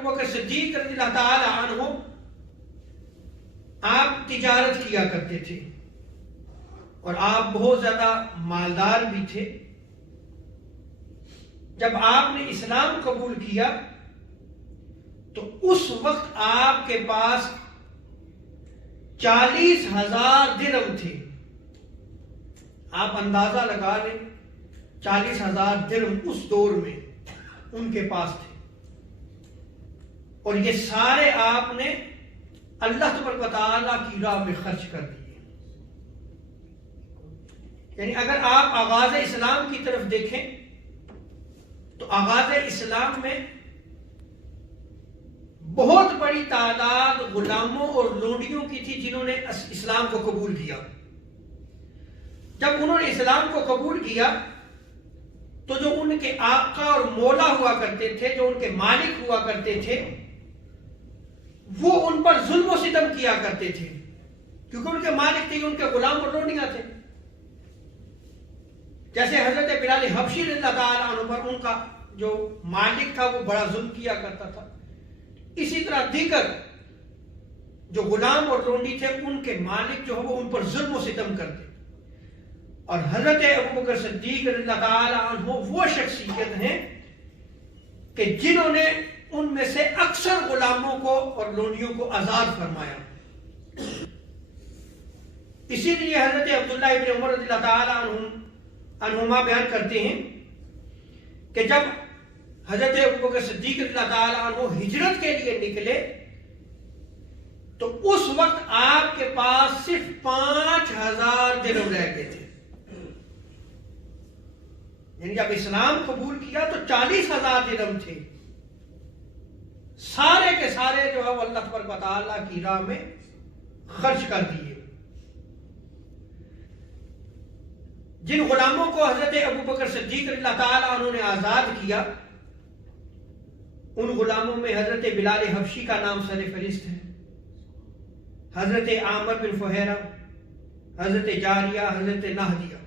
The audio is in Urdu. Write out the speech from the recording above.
ابوبکر صدیق رضی اللہ تعالی عنہ آپ تجارت کیا کرتے تھے اور آپ بہت زیادہ مالدار بھی تھے. جب آپ نے اسلام قبول کیا تو اس وقت آپ کے پاس 40,000 درہم تھے. آپ اندازہ لگا لیں 40,000 درہم اس دور میں ان کے پاس تھے اور یہ سارے آپ نے اللہ تبارک و تعالیٰ کی راہ میں خرچ کر دیے. یعنی اگر آپ آغاز اسلام کی طرف دیکھیں تو آغاز اسلام میں بہت بڑی تعداد غلاموں اور لونڈیوں کی تھی جنہوں نے اسلام کو قبول کیا. جب انہوں نے اسلام کو قبول کیا تو جو ان کے آقا اور مولا ہوا کرتے تھے, جو ان کے مالک ہوا کرتے تھے, وہ ان پر ظلم و ستم کیا کرتے تھے کیونکہ ان کے مالک تھے, ان کے غلام اور لونڈیاں تھے. جیسے حضرت بلال حبشی رضی اللہ تعالیٰ عنہ پر ان کا جو مالک تھا وہ بڑا ظلم کیا کرتا تھا, اسی طرح دیگر جو غلام اور لونڈی تھے ان کے مالک جو وہ ان پر ظلم و ستم کرتے. اور حضرت ابوبکر صدیق رضی اللہ تعالی عنہ وہ شخصیت ہیں کہ جنہوں نے ان میں سے اکثر غلاموں کو اور لونڈیوں کو آزاد فرمایا. اسی لیے حضرت عبداللہ ابن عمر رضی اللہ تعالی عنہما بیان کرتے ہیں کہ جب حضرت ابوبکر صدیق رضی اللہ تعالی عنہ ہجرت کے لیے نکلے تو اس وقت آپ کے پاس صرف 5,000 درہم رہ گئے تھے. یعنی جب اسلام قبول کیا تو 40,000 درہم تھے, سارے کے سارے جو ہے وہ اللہ تبارک و تعالیٰ کی راہ میں خرچ کر دیے. جن غلاموں کو حضرت ابوبکر صدیق رضی اللہ تعالیٰ عنہ نے آزاد کیا ان غلاموں میں حضرت بلال حبشی کا نام سر فہرست ہے, حضرت عامر بن فہیرہ, حضرت جاریہ, حضرت نہدیہ.